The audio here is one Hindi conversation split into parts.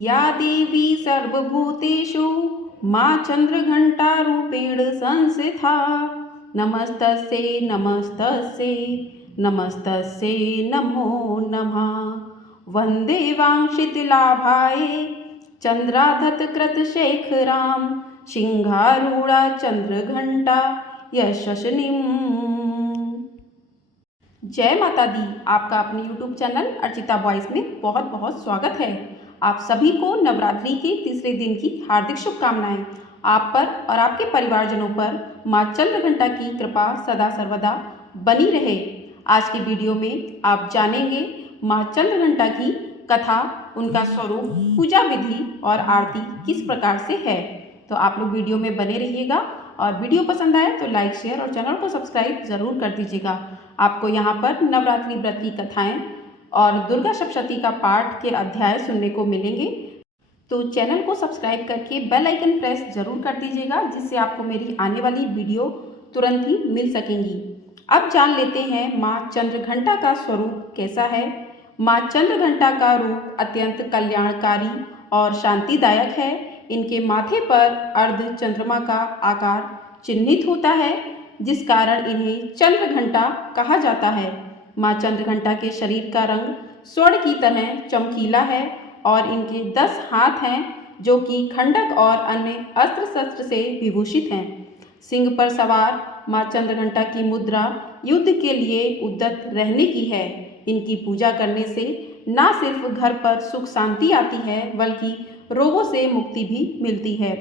या देवी सर्वभूतेषु माँ चंद्रघंटारूपेण संस्थिता नमस्तस्यै नमस्तस्यै नमस्तस्यै नमो नमः। वंदे वांशितिलाभाय चंद्राधतकृतशेखरां सिंहारूढ़ा चंद्रघंटा यशस्विनीम्। जय माता दी। आपका अपने YouTube चैनल अर्चिता वॉइस में बहुत बहुत स्वागत है। आप सभी को नवरात्रि के तीसरे दिन की हार्दिक शुभकामनाएं। आप पर और आपके परिवारजनों पर माँ चंद्रघंटा की कृपा सदा सर्वदा बनी रहे। आज की वीडियो में आप जानेंगे माँ चंद्रघंटा की कथा, उनका स्वरूप, पूजा विधि और आरती किस प्रकार से है। तो आप लोग वीडियो में बने रहिएगा और वीडियो पसंद आए तो लाइक, शेयर और चैनल को सब्सक्राइब ज़रूर कर दीजिएगा। आपको यहाँ पर नवरात्रि व्रत की कथाएं और दुर्गा सप्तशती का पाठ के अध्याय सुनने को मिलेंगे। तो चैनल को सब्सक्राइब करके बेल आइकन प्रेस जरूर कर दीजिएगा, जिससे आपको मेरी आने वाली वीडियो तुरंत ही मिल सकेंगी। अब जान लेते हैं माँ चंद्रघंटा का स्वरूप कैसा है। माँ चंद्रघंटा का रूप अत्यंत कल्याणकारी और शांतिदायक है। इनके माथे पर अर्ध चंद्रमा का आकार चिन्हित होता है, जिस कारण इन्हें चंद्रघंटा कहा जाता है। माँ चंद्रघंटा के शरीर का रंग स्वर्ण की तरह चमकीला है और इनके 10 हाथ हैं, जो कि खंडक और अन्य अस्त्र शस्त्र से विभूषित हैं। सिंह पर सवार माँ चंद्रघंटा की मुद्रा युद्ध के लिए उद्यत रहने की है। इनकी पूजा करने से न सिर्फ घर पर सुख शांति आती है, बल्कि रोगों से मुक्ति भी मिलती है।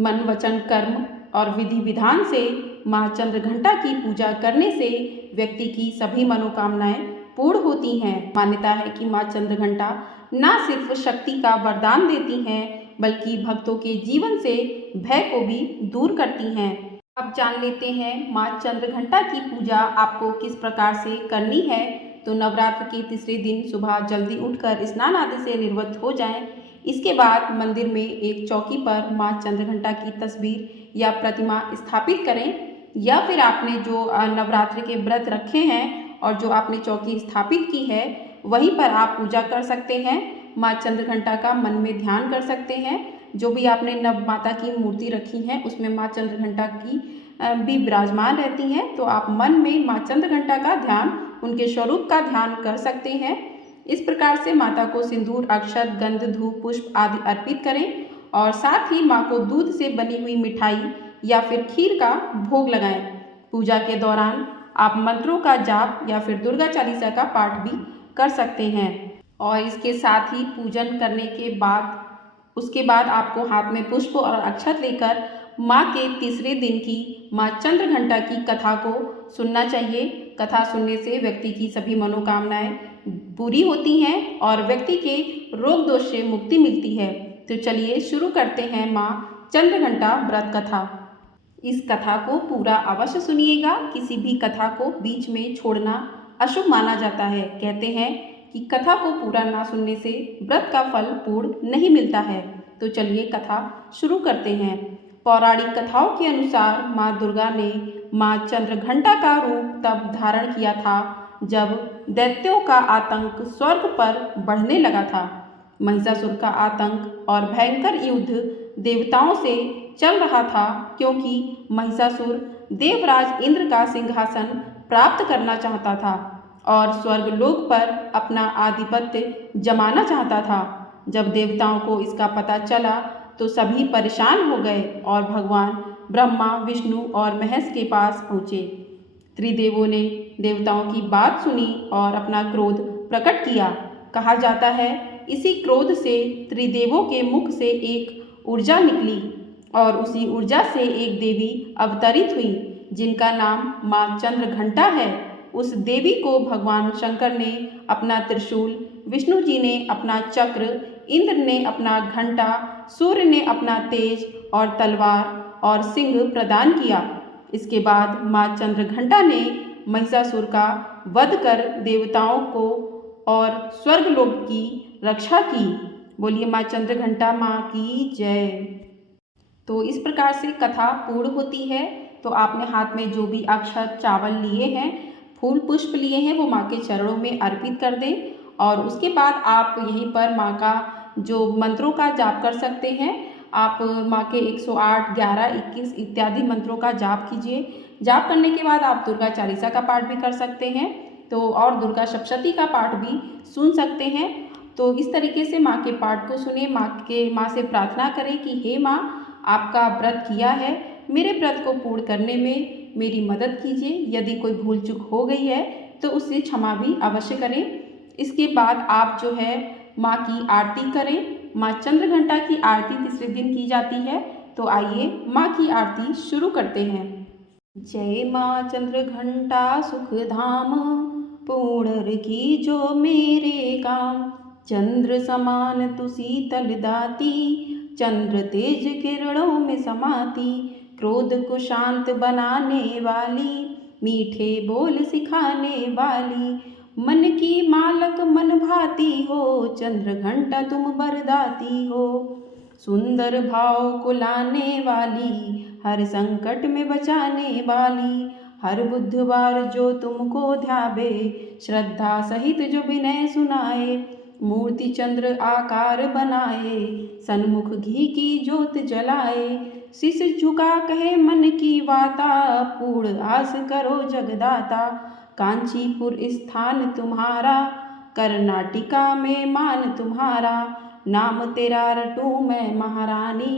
मन, वचन, कर्म और विधि विधान से माँ चंद्रघंटा की पूजा करने से व्यक्ति की सभी मनोकामनाएं पूर्ण होती हैं। मान्यता है कि माँ चंद्रघंटा न सिर्फ शक्ति का वरदान देती हैं, बल्कि भक्तों के जीवन से भय को भी दूर करती हैं। अब जान लेते हैं माँ चंद्रघंटा की पूजा आपको किस प्रकार से करनी है। तो नवरात्र के तीसरे दिन सुबह जल्दी उठकर स्नान आदि से निर्वृत्त हो जाएं। इसके बाद मंदिर में एक चौकी पर माँ चंद्रघंटा की तस्वीर या प्रतिमा स्थापित करें, या फिर आपने जो नवरात्र के व्रत रखे हैं और जो आपने चौकी स्थापित की है, वहीं पर आप पूजा कर सकते हैं। माँ चंद्रघंटा का मन में ध्यान कर सकते हैं। जो भी आपने नव माता की मूर्ति रखी है, उसमें माँ चंद्रघंटा की भी विराजमान रहती हैं। तो आप मन में माँ चंद्रघंटा का ध्यान, उनके स्वरूप का ध्यान कर सकते हैं। इस प्रकार से माता को सिंदूर, अक्षत, गंध, धूप, पुष्प आदि अर्पित करें और साथ ही माँ को दूध से बनी हुई मिठाई या फिर खीर का भोग लगाएं। पूजा के दौरान आप मंत्रों का जाप या फिर दुर्गा चालीसा का पाठ भी कर सकते हैं। और इसके साथ ही पूजन करने के बाद उसके बाद आपको हाथ में पुष्प और अक्षत लेकर माँ के तीसरे दिन की माँ चंद्रघंटा की कथा को सुनना चाहिए। कथा सुनने से व्यक्ति की सभी मनोकामनाएं पूरी होती हैं और व्यक्ति के रोग दोष से मुक्ति मिलती है। तो चलिए शुरू करते हैं माँ चंद्रघंटा व्रत कथा। इस कथा को पूरा अवश्य सुनिएगा। किसी भी कथा को बीच में छोड़ना अशुभ माना जाता है। कहते हैं कि कथा को पूरा ना सुनने से व्रत का फल पूर्ण नहीं मिलता है। तो चलिए कथा शुरू करते हैं। पौराणिक कथाओं के अनुसार माँ दुर्गा ने माँ चंद्रघंटा का रूप तब धारण किया था जब दैत्यों का आतंक स्वर्ग पर बढ़ने लगा था। महिषासुर का आतंक और भयंकर युद्ध देवताओं से चल रहा था, क्योंकि महिषासुर देवराज इंद्र का सिंहासन प्राप्त करना चाहता था और स्वर्गलोक पर अपना आधिपत्य जमाना चाहता था। जब देवताओं को इसका पता चला तो सभी परेशान हो गए और भगवान ब्रह्मा, विष्णु और महेश के पास पहुँचे। त्रिदेवों ने देवताओं की बात सुनी और अपना क्रोध प्रकट किया। कहा जाता है इसी क्रोध से त्रिदेवों के मुख से एक ऊर्जा निकली और उसी ऊर्जा से एक देवी अवतरित हुई, जिनका नाम माँ चंद्रघंटा है। उस देवी को भगवान शंकर ने अपना त्रिशूल, विष्णु जी ने अपना चक्र, इंद्र ने अपना घंटा, सूर्य ने अपना तेज और तलवार और सिंह प्रदान किया। इसके बाद माँ चंद्रघंटा ने महिषासुर का वध कर देवताओं को और स्वर्गलोक की रक्षा की। बोलिए माँ चंद्रघंटा माँ की जय। तो इस प्रकार से कथा पूर्ण होती है। तो आपने हाथ में जो भी अक्षत, चावल लिए हैं, फूल पुष्प लिए हैं, वो माँ के चरणों में अर्पित कर दें और उसके बाद आप यहीं पर माँ का जो मंत्रों का जाप कर सकते हैं। आप माँ के 108, 11, 21 इत्यादि मंत्रों का जाप कीजिए। जाप करने के बाद आप दुर्गा चालीसा का पाठ भी कर सकते हैं तो और दुर्गा सप्तशती का पाठ भी सुन सकते हैं। तो इस तरीके से माँ के पाठ को सुने, माँ से प्रार्थना करें कि हे माँ, आपका व्रत किया है, मेरे व्रत को पूर्ण करने में मेरी मदद कीजिए। यदि कोई भूल चूक हो गई है तो उससे क्षमा भी अवश्य करें। इसके बाद आप जो है माँ की आरती करें। माँ चंद्रघंटा की आरती तीसरे दिन की जाती है। तो आइए माँ की आरती शुरू करते हैं। जय माँ चंद्रघंटा सुख धाम, पूर्ण की जो मेरे काम। चंद्र समान तु शीतल दाती, चंद्र तेज किरणों में समाती। क्रोध को शांत बनाने वाली, मीठे बोल सिखाने वाली। मन की मालक मन भाती हो, चंद्रघंटा तुम बरदाती हो। सुंदर भाव को लाने वाली, हर संकट में बचाने वाली। हर बुधवार जो तुमको ध्यावे, श्रद्धा सहित जो विनय सुनाए। मूर्ति चंद्र आकार बनाए, सन्मुख घी की ज्योत जलाए। शीश झुका कहे मन की वाता, पूर्ण आस करो जगदाता। कांचीपुर स्थान तुम्हारा, कर्नाटिका में मान तुम्हारा। नाम तेरा रटूं मैं महारानी,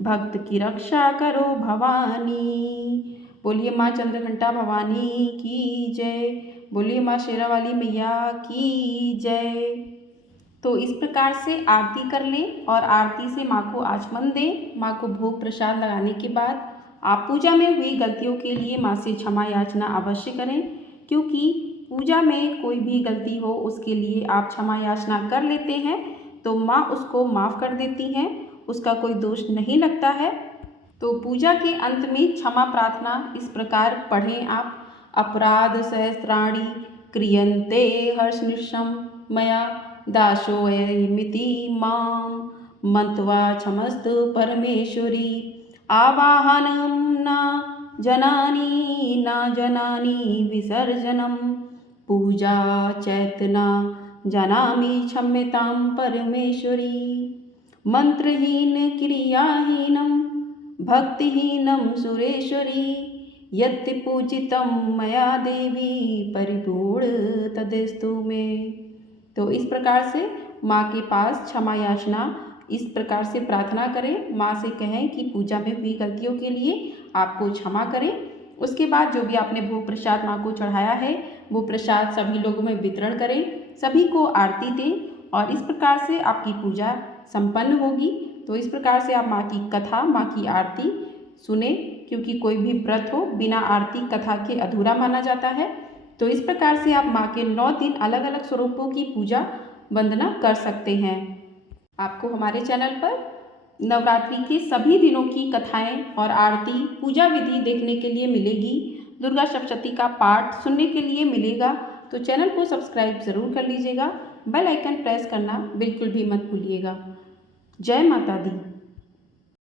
भक्त की रक्षा करो भवानी। बोलिए माँ चंद्रघंटा भवानी की जय। बोलिए माँ शेरावाली मैया की जय। तो इस प्रकार से आरती कर लें और आरती से माँ को आचमन दें। माँ को भोग प्रसाद लगाने के बाद आप पूजा में हुई गलतियों के लिए माँ से क्षमा याचना अवश्य करें, क्योंकि पूजा में कोई भी गलती हो उसके लिए आप क्षमा याचना कर लेते हैं तो माँ उसको माफ़ कर देती हैं, उसका कोई दोष नहीं लगता है। तो पूजा के अंत में क्षमा प्रार्थना इस प्रकार पढ़ें आप। अपराध सहस्राणि क्रियन्ते हर्षनिशं मया, दासोऽयमिति मां मत्वा क्षमस्तु परमेश्वरी। आवाहनं न जनानि विसर्जनं, पूजा चैतना जानामि क्षम्यतां परमेश्वरी। मंत्रहीन क्रियाहीनं भक्तिहीनं सुरेश्वरी, यत् पूजितं मया देवी परिपूर्ण तदस्तु मे। तो इस प्रकार से माँ के पास क्षमा याचना इस प्रकार से प्रार्थना करें। माँ से कहें कि पूजा में हुई गलतियों के लिए आपको क्षमा करें। उसके बाद जो भी आपने भोग प्रसाद माँ को चढ़ाया है वो प्रसाद सभी लोगों में वितरण करें, सभी को आरती दें और इस प्रकार से आपकी पूजा संपन्न होगी। तो इस प्रकार से आप माँ की कथा, माँ की आरती सुने, क्योंकि कोई भी व्रत हो बिना आरती कथा के अधूरा माना जाता है। तो इस प्रकार से आप माँ के 9 दिन अलग अलग स्वरूपों की पूजा वंदना कर सकते हैं। आपको हमारे चैनल पर नवरात्रि के सभी दिनों की कथाएं और आरती पूजा विधि देखने के लिए मिलेगी। दुर्गा सप्तशती का पाठ सुनने के लिए मिलेगा। तो चैनल को सब्सक्राइब ज़रूर कर लीजिएगा, बेल आइकन प्रेस करना बिल्कुल भी मत भूलिएगा। जय माता दी।